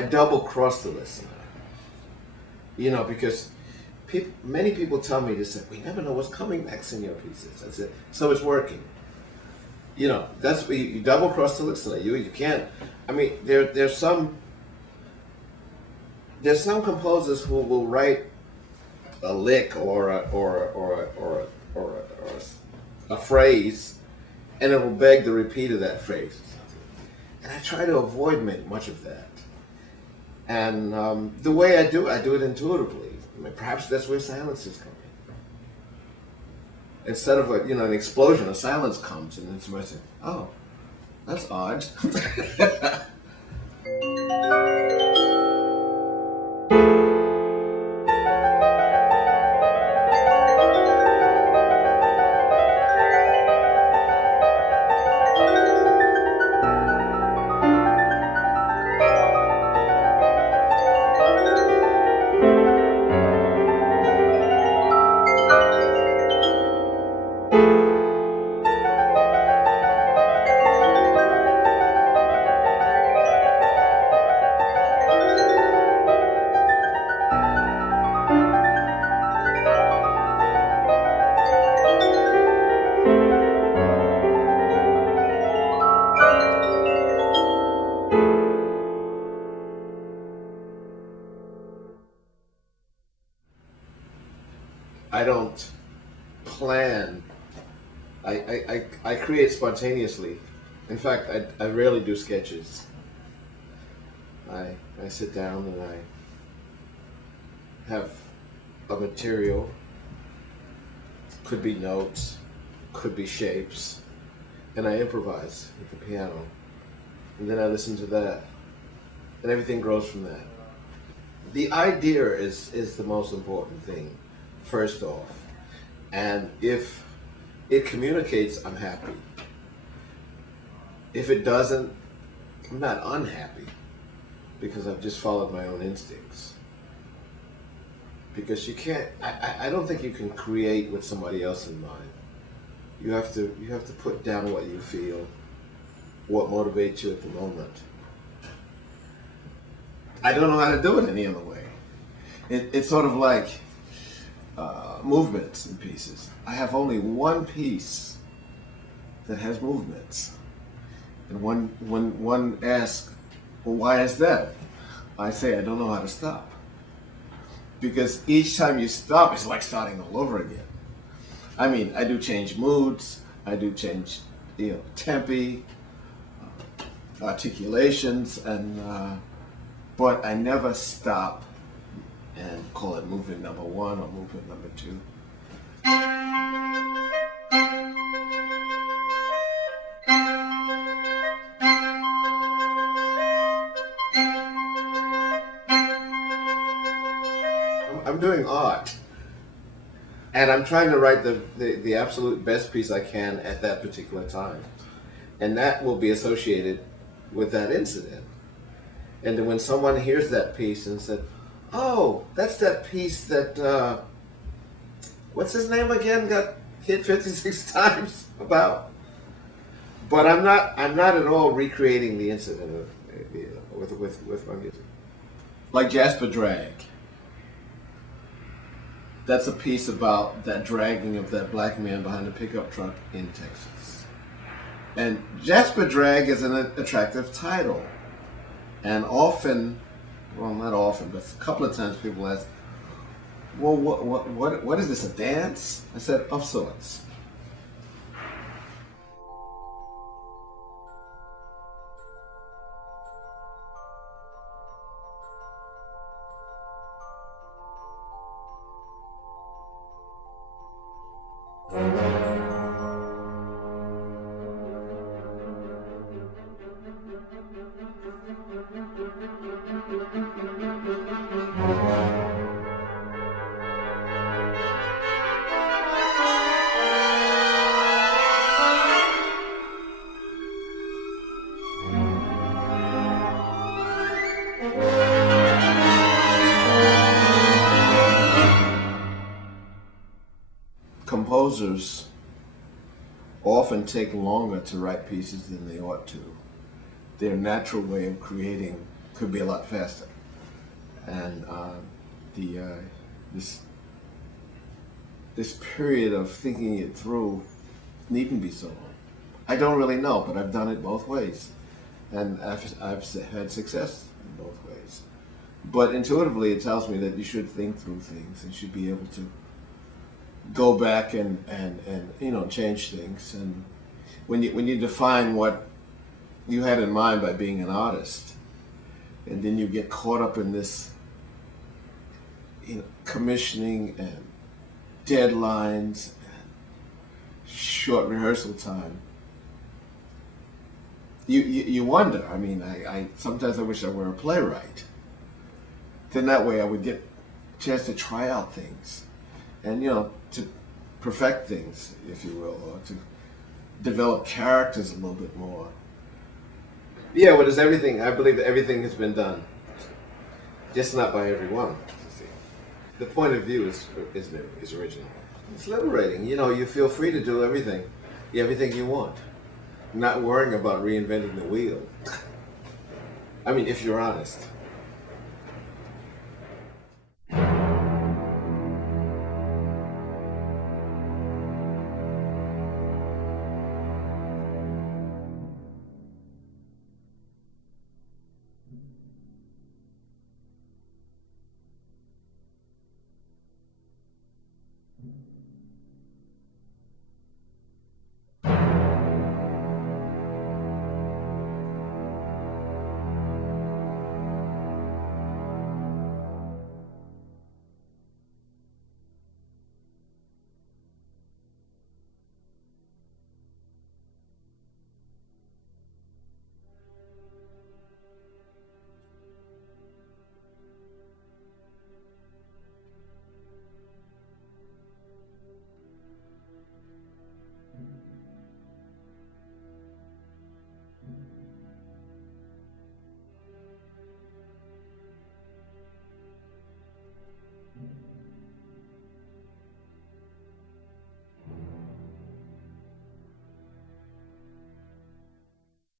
I double cross the listener. Because many people tell me this, we never know what's coming next in your pieces. I said, so it's working. That's what you double cross the listener. You can't. I mean, there's some composers who will write a lick or a phrase, and it will beg the repeat of that phrase. And I try to avoid much of that. And the way I do it intuitively. I mean, perhaps that's where silence is coming. Instead of an explosion, a silence comes, and then somebody says, "Oh, that's odd." I don't plan. I create spontaneously. In fact, I rarely do sketches. I sit down and I have a material. Could be notes, could be shapes, and I improvise with the piano. And then I listen to that, and everything grows from that. The idea is the most important thing, first off. And if it communicates, I'm happy. If it doesn't, I'm not unhappy, because I've just followed my own instincts. Because you can't, I don't think you can create with somebody else in mind. You have to put down what you feel, what motivates you at the moment. I don't know how to do it any other way. It's sort of like movements in pieces. I have only one piece that has movements. And when one asks, well, why is that? I say, I don't know how to stop. Because each time you stop, it's like starting all over again. I mean, I do change moods, I do change, tempi, articulations, but I never stop and call it movement number one or movement number two. I'm doing art, and I'm trying to write the absolute best piece I can at that particular time, and that will be associated with that incident. And then when someone hears that piece and said, "Oh, that's that piece that what's his name again? Got hit 56 times about." But I'm not at all recreating the incident with my music. Like Jasper Drag. That's a piece about that dragging of that black man behind a pickup truck in Texas. And Jasper Drag is an attractive title. And often, well, not often, but a couple of times people ask, well, what is this, a dance? I said, of sorts. Composers often take longer to write pieces than they ought to. Their natural way of creating could be a lot faster. And the this this period of thinking it through needn't be so long. I don't really know, but I've done it both ways, and I've had success in both ways. But intuitively, it tells me that you should think through things and should be able to go back and change things. And when you define what you had in mind by being an artist, and then you get caught up in this commissioning and deadlines and short rehearsal time, you wonder. I mean, I sometimes I wish I were a playwright. Then that way I would get a chance to try out things and to perfect things, if you will, or to develop characters a little bit more. Yeah, well, there's everything. I believe that everything has been done, just not by everyone. You see, the point of view is original. It's liberating. You feel free to do everything you want, not worrying about reinventing the wheel. I mean, if you're honest.